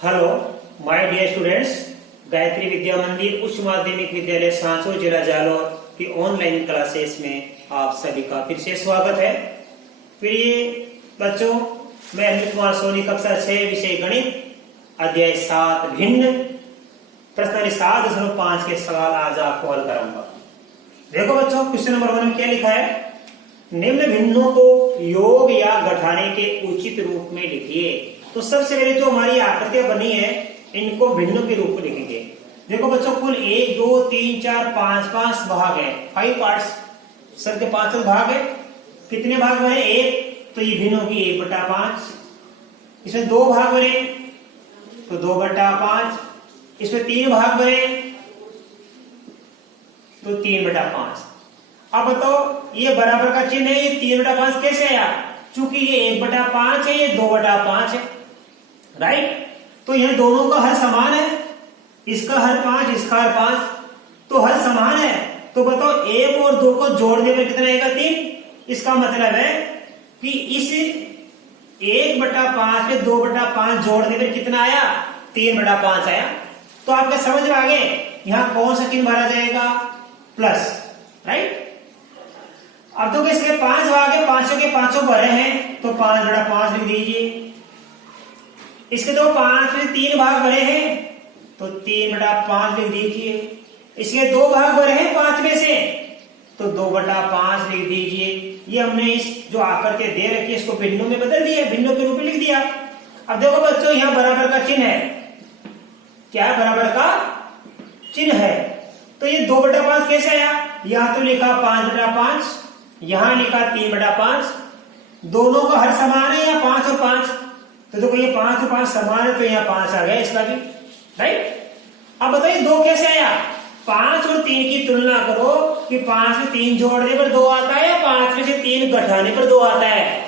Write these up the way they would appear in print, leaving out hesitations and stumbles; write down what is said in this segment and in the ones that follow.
Hello my dear students, Gayatri Vidya Mandir उच्च माध्यमिक विद्यालय सांचौर जिला जालौर की ऑनलाइन क्लासेस में आप सभी का फिर से स्वागत है। फिर ये बच्चों, मैं अमित कुमार सोनी, कक्षा 6 विषय गणित अध्याय 7 भिन्न प्रश्न 7.5 के सवाल आज आपको हल कराऊंगा। देखो बच्चों, क्वेश्चन नंबर 1 में क्या लिखा है? निम्न भिन्नों को योग या घटाने के उचित रूप में लिखिए। तो सबसे पहले जो हमारी आकृतियां बनी है इनको भिन्नों के रूप में लिखेंगे। देखो बच्चों, कुल 1 2 3 4 5 भाग है, 5 पार्ट्स, सबके 5 भाग है। कितने भाग बने? 1, तो ये भिन्नों की 1/5। इसमें 2 भाग बने तो 2/5। इसमें 3 भाग बने तो 3/5। अब बताओ, ये बराबर का चिन्ह है, ये 3/5 कैसे आया? चूंकि ये 1/5 है, ये 2/5 है, राइट? तो यह दोनों का हर समान है, इसका हर 5, इसका हर 5, तो हर समान है। तो बताओ 1 और 2 को जोड़ने पर कितना आएगा? 3। इसका मतलब है कि इस 1/5 में 2/5 जोड़ने पर कितना आया? 3/5 आया। तो आपका समझ में आ गए यहां कौन सा चिन्ह भरा जाएगा? Plus, right? अब तो इसके 5 भाग है, 5 के 5 भरे हैं तो 5/5 लिख दीजिए। इसके तो 5 में 3 भाग भरे हैं तो 3/5 लिख दीजिए। इसके 2 भाग भरे हैं 5 में से तो 2/5 लिख दीजिए। ये हमने इस जो आकृति दे रखी है इसको भिन्नों में बदल दिया, भिन्नों के रूप में लिख दिया। अब देखो बच्चों, यहां बराबर का चिन्ह है। क्या है? बराबर का चिन्ह है। तो ये 2/5 कैसे आया? यहां तो लिखा 5/5, यहां लिखा 3/5। दोनों का हर समान है, या 5 और 5, तो देखो ये 5 और 5 समान है तो यहाँ 5 आ गया इसका भी, राइट? अब बताइए 2 कैसे आया? 5 और 3 की तुलना करो कि 5 में 3 जोड़ने पर 2 आता है या 5 में से 3 घटाने पर 2 आता है,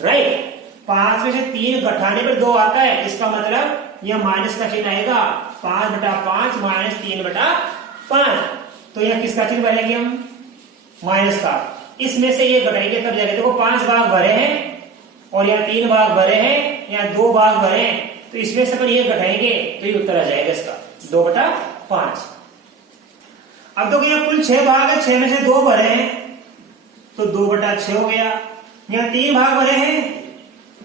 राइट? 5 में से 3 घटाने पर 2 आता है, इसका मतलब यह माइनस का चिन्ह आएगा। 5/5 माइनस 3/5, तो यह किसका चिन्ह भरेंगे हम? माइनस का। इसमें से ये घटाएंगे तब जाएगा। देखो 5 भाग भरे हैं और यहाँ 3 भाग भरे हैं, यहाँ 2 भाग भरे हैं, तो इसमें से अपन ये घटाएंगे तो ये उत्तर आ जाएगा इसका 2/5। अब देखो यहाँ कुल 6 भाग है, 6 में से 2 भरे हैं तो 2/6 हो गया। यहाँ 3 भाग भरे हैं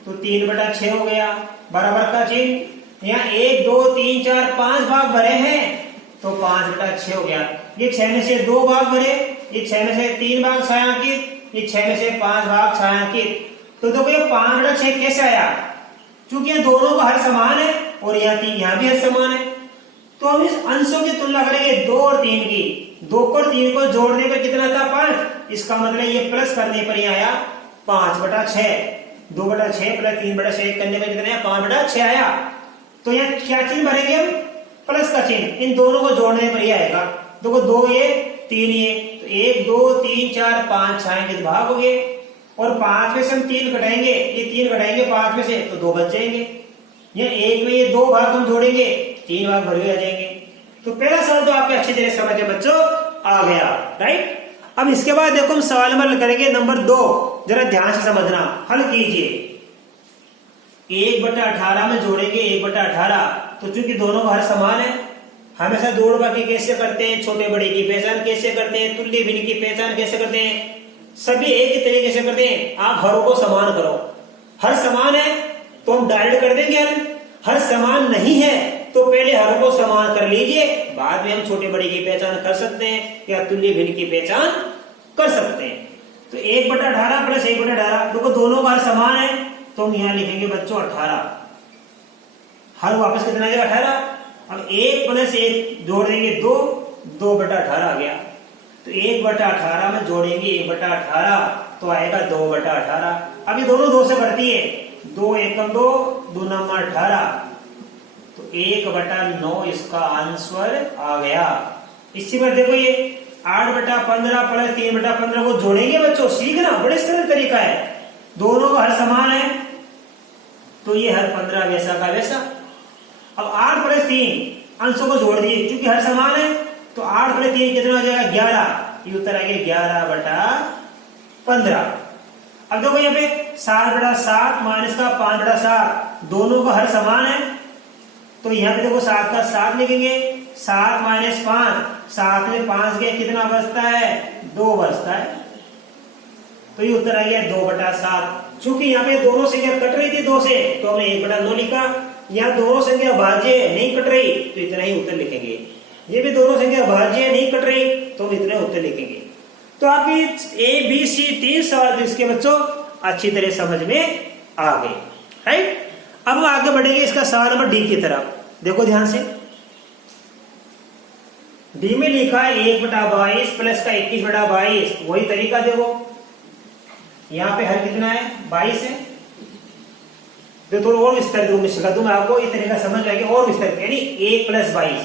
तो 3/6 हो गया, बराबर का चिन्ह। यहाँ 1 2 3 4 5 भाग भरे हैं तो 5/6 हो गया। ये 6 में से 2 भाग भरे, ये 6 में से 3 भाग छायांकित, ये 6 में से 5 भाग छायांकित। तो देखो ये 5/6 कैसे आया? क्योंकि ये दोनों का हर समान है और यहाँ भी हर समान है। तो हम इस अंशों की तुलना करेंगे 2 और 3 की। 2 और 3 को जोड़ने पर कितना था? 5। इसका मतलब ये प्लस करने पर ये आया 5/6। 2/6 प्लस 3/6 करने पर कितना आया? 5/6 आया। तो यहाँ क्या चिन्ह भरेंगे हम? प्लस का चिन्ह। इन दोनों को जोड़ने पर ये आएगा। देखो 2 ये 3 ये, तो 1 2 3 4 5 छाएंगे तो भाग हो गए, और 5 में से हम 3 घटाएंगे, ये 3 घटाएंगे 5 में से तो 2 बच जाएंगे। ये 1 में ये 2 भाग हम जोड़ेंगे, 3 भाग भरे आ जाएंगे। तो पहला सवाल तो आपके अच्छी तरह समझ में बच्चों आ गया, राइट? अब इसके बाद देखो हम सवाल नंबर करेंगे नंबर 2। जरा ध्यान से समझना, हल कीजिए। 1/18 में जोड़ेंगे 1/18, तो चूंकि दोनों का हर समान है, हमेशा जोड़ बाकी कैसे करते हैं? छोटे बड़े की पहचान कैसे करते हैं? तुल्य भिन्न की पहचान कैसे करते हैं? सभी एक ही तरीके से करते हैं। आप हरों को समान करो। हर समान है तो हम डायरेक्ट कर देंगे हल। हर समान नहीं है तो पहले हरों को समान कर लीजिए, बाद में हम छोटे बड़े की पहचान कर सकते हैं या तुल्य भिन्न की पहचान कर सकते हैं। तो 1/18 प्लस 1/18, देखो दोनों का हर समान है तो हम यहाँ लिखेंगे बच्चों 18। हर वापस कितना आ जाएगा? 18। अब 1 प्लस 1 जोड़ देंगे 2, 2/18 आ गया। तो 1/18 में जोड़ेंगे 1/18 तो आएगा 2/18। अब ये दोनों 2 से बढ़ती है, 2 एकम 2, 2 नम 18, तो 1/9 इसका आंसर आ गया। इसी पर देखो ये 8/15 प्लस 3/15 को जोड़ेंगे बच्चों, सीखना बड़े सरल तरीका है। दोनों का हर समान है तो ये हर 15 वैसा का वैसा। अब 8 प्लस 3 अंशों को जोड़ दिए, क्योंकि हर समान है तो 8 प्लस 3 कितना हो जाएगा? 11। ये उत्तर आएगा 11/15। अब देखो यहाँ पे 7/7 माइनस का 5/7, दोनों का हर समान है तो यहाँ पे देखो 7 का 7 लिखेंगे, 7 माइनस 5, 7 में 5 गया कितना बचता है, 2 बचता है। तो ये उत्तर आ गया 2/7। चूंकि यहाँ पे दोनों संख्या कट रही थी 2 से, तो हमने 1/9 लिखा। यहाँ दोनों संख्या भाज्य नहीं कट रही, तो इतना ही उत्तर लिखेंगे। ये भी दोनों संख्या भाज्य नहीं कट रही, तो हम इतना उत्तर लिखेंगे। तो आपकी ए बी सी 3 सवाल इसके बच्चों अच्छी तरह समझ में आ गए, राइट। अब हम आगे बढ़ेंगे इसका सवाल नंबर डी की तरफ। देखो ध्यान से, डी में लिखा है 1/22 प्लस का 21/22। वही तरीका देखो, यहाँ पे हर कितना है, 22 है। तो थोड़ा और विस्तार दूं, मैं दूं आपको, ये तरीका समझ आएगा और विस्तार, यानी 1 + 22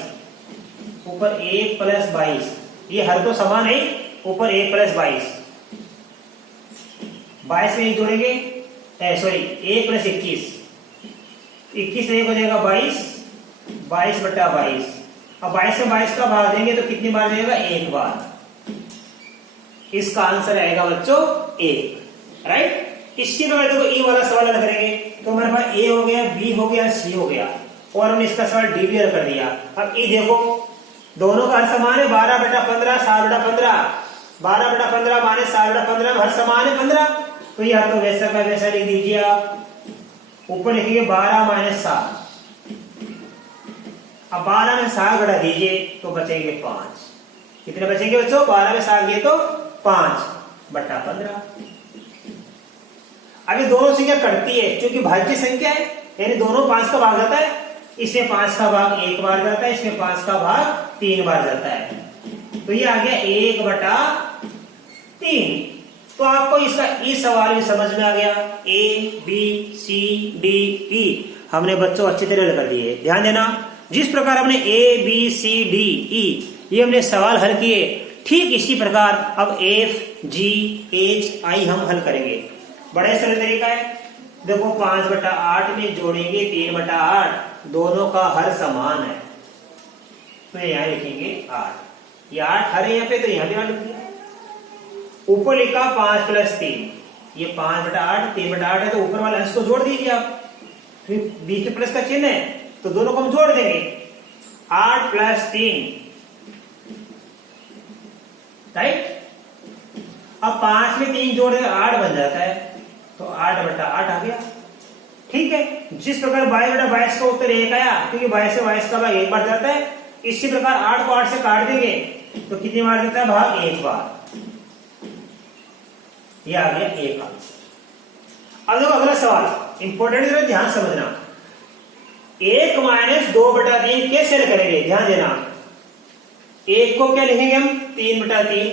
ऊपर 1 + 22, ये हर तो समान है, ऊपर 1 + 22, 22 में जोड़ेंगे, सॉरी 1 + 21, 21 से 1 हो जाएगा 22, 22/22। अब 22 में 22 का भाग देंगे तो कितनी बार जाएगा, 1 बार। इसका आंसर आएगा बच्चों 1, राइट। इसके बाद देखो ई वाला सवाल हल करेंगे, तो हमारे पास ए हो गया, बी हो गया, सी हो गया, और हमने इसका सवाल डी भी हल कर दिया। अब ई देखो, दोनों का हर समान है, 12/15, 7/15, 12/15 माने 7/15 हर समान है 15। तो यह तो वैसा का वैसा लिख दीजिए आप। ऊपर लिखेंगे 12 - 7। अब 12 में 7 घटा दीजिए तो बचेंगे 5। कितने बचेंगे बच्चों, 12 में 7 दिए तो 5/15। अभी दोनों संख्या कटती है, क्योंकि भाज्य संख्या है, यानी दोनों 5 का भाग जाता है। इसमें 5 का भाग 1 बार जाता है, इसमें 5 का भाग 3 बार जाता है। तो ये आ गया 1/3। तो आपको इसका ई सवाल भी समझ में आ गया। ए बी सी डी ई हमने बच्चों अच्छी तरह हल कर दिए। ध्यान देना, जिस प्रकार हमने ए बी सी डी ई ये हमने सवाल हल किए, ठीक इसी प्रकार अब एफ जी एच आई हम हल करेंगे। बड़ा सरल तरीका है। देखो 5/8 में जोड़ेंगे 3/8, दोनों का हर समान है, तो यहां लिखेंगे 8। ये 8 हर है यहाँ पे, तो यहां भी 8 लिख दिया। ऊपर लिखा 5 + 3, ये 5/8, 3/8 है, तो ऊपर वाले अंश को जोड़ दीजिए आप। फिर बीच में प्लस का चिन्ह है, तो दोनों को हम जोड़ देंगे। 8 + 3, राइट। अब 5 में 3 जोड़ देंगे 8 बन जाता है, तो 8/8 आ गया। ठीक है, जिस प्रकार 22/22 का उत्तर 1 आया, क्योंकि 22 से 22 का भाग 1 बार जाता है। इसी प्रकार 8 को 8 से काट देंगे तो कितनी बार देता है भाग, 1 बार। ये आ गया 1 आंसर। अब देखो अगला सवाल इंपॉर्टेंट है, ध्यान समझना। 1 - 2/3 कैसे हल करेंगे, ध्यान देना। 1 को क्या लिखेंगे हम, 3/3,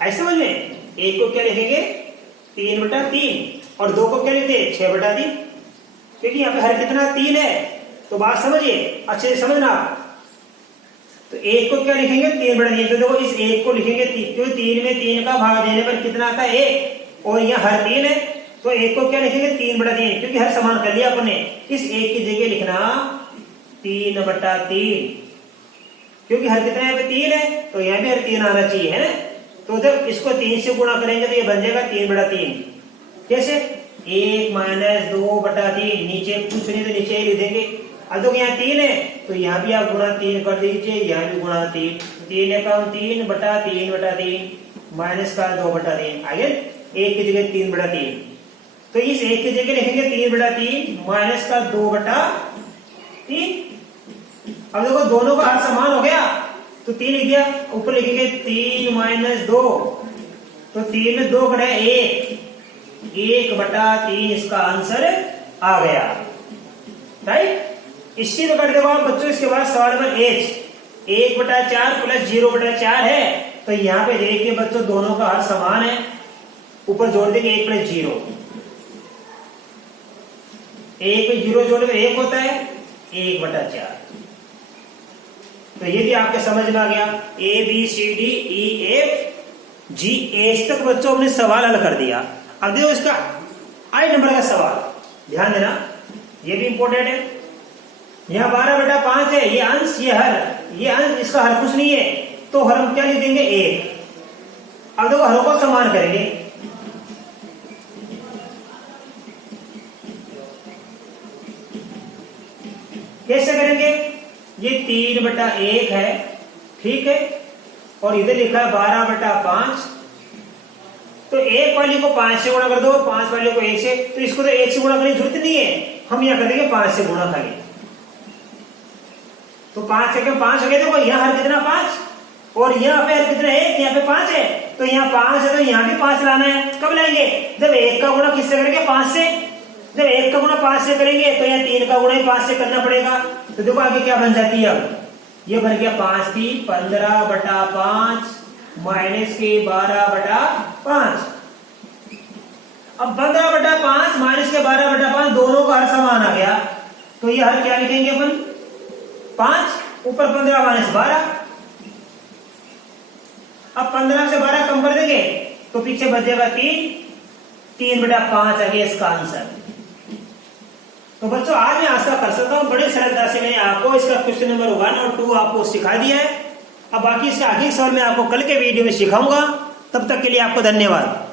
ऐसे समझ में। 1 को क्या लिखेंगे, 3/3, और 2 को क्या लिखते हैं, 6/3, क्योंकि यहाँ पे हर कितना 3 है। तो बात समझिए, अच्छे से समझना। तो 1 को क्या लिखेंगे, 3/3। तो देखो इस 1 को लिखेंगे, क्योंकि 3 में 3 का भाग देने पर कितना आता है, 1, और यहाँ हर 3 है। तो 1 को क्या लिखेंगे, 3/3, क्योंकि हर समान कर लिया अपने। इस 1 की जगह लिखना 3/3, क्योंकि हर कितना यहाँ पे 3 है, तो यहाँ भी हर 3 आना चाहिए, है ना। तो जब इसको 3 से गुणा करेंगे तो ये बन जाएगा 3/3। कैसे, 1 - 2/3, नीचे कुछ नहीं तो नीचे ही लिख देंगे। अब देखो यहाँ 3 है, तो यहाँ भी आप गुणा 3 कर दीजिए, यहाँ भी गुणा 3, 3 एकम 3/3/3 माइनस का 2/3 आगे 1 की जगह 3/3। तो इस 1 की जगह लिखेंगे 3/3 माइनस का 2/3। अब देखो दोनों का हर समान हो गया, तो 3 लिख दिया। ऊपर लिखेंगे 3 - 2, तो 3 में 2 घटाए 1, 1/3 इसका आंसर आ गया, राइट। इसी प्रकार देखो आप बच्चों, इसके बाद सवाल नंबर एच, 1/4 + 0/4 है। तो यहाँ पे देखिए बच्चों, दोनों का हर समान है, ऊपर जोड़ देंगे 1 + 0, 1 में 0 जोड़े तो 1 होता है, 1/4। तो ये भी आपके समझ में आ गया। A B C D E F G H तक बच्चों हमने सवाल हल कर दिया। अब देखो इसका आई नंबर का सवाल, ध्यान देना, ये भी इंपॉर्टेंट है। यहाँ 12/5 है, ये अंश, ये हर, ये अंश, इसका हर कुछ नहीं है, तो हर हम क्या लिख देंगे, 1। अब देखो हरों को समान करेंगे। कैसे करेंगे? ये 3/1 है, ठीक है, और इधर लिखा है 12/5। तो 1 वाली को 5 से गुणा कर दो, 5 वाली को 1 से, तो इसको तो 1 से गुणा करने की जरूरत नहीं है, हम यहाँ कर देंगे 5 से गुणा खाली। तो 5 से 5 हो गया। देखो यहाँ हर कितना 5, और यहाँ पे हर कितना 1, यहाँ पे 5 है, तो यहाँ 5 है तो यहाँ भी 5 लाना है। कब लाएंगे? जब 1 का गुणा किससे करेंगे? 5 से। जब 1 का गुणा 5 से करेंगे तो यहाँ 3 का गुणा ही 5 से करना पड़ेगा। तो देखो आगे क्या बन जाती है, अब ये बन गया 5 की 15/5 माइनस के 12/5। अब 15/5 माइनस के 12/5 दोनों का हर समान आ गया, तो ये हर क्या लिखेंगे अपन? 5, ऊपर 15 माइनस 12। अब 15 से 12 कम कर देंगे तो पीछे बचेगा 3/5 आ गया इसका आंसर। तो बच्चों आज मैं आशा कर सकता हूं बड़े सरलता से मैंने आपको इसका क्वेश्चन नंबर 1 और 2 आपको सिखा दिया है। अब बाकी इसके आगे सवाल मैं आपको कल के वीडियो में सिखाऊंगा। तब तक के लिए आपको धन्यवाद।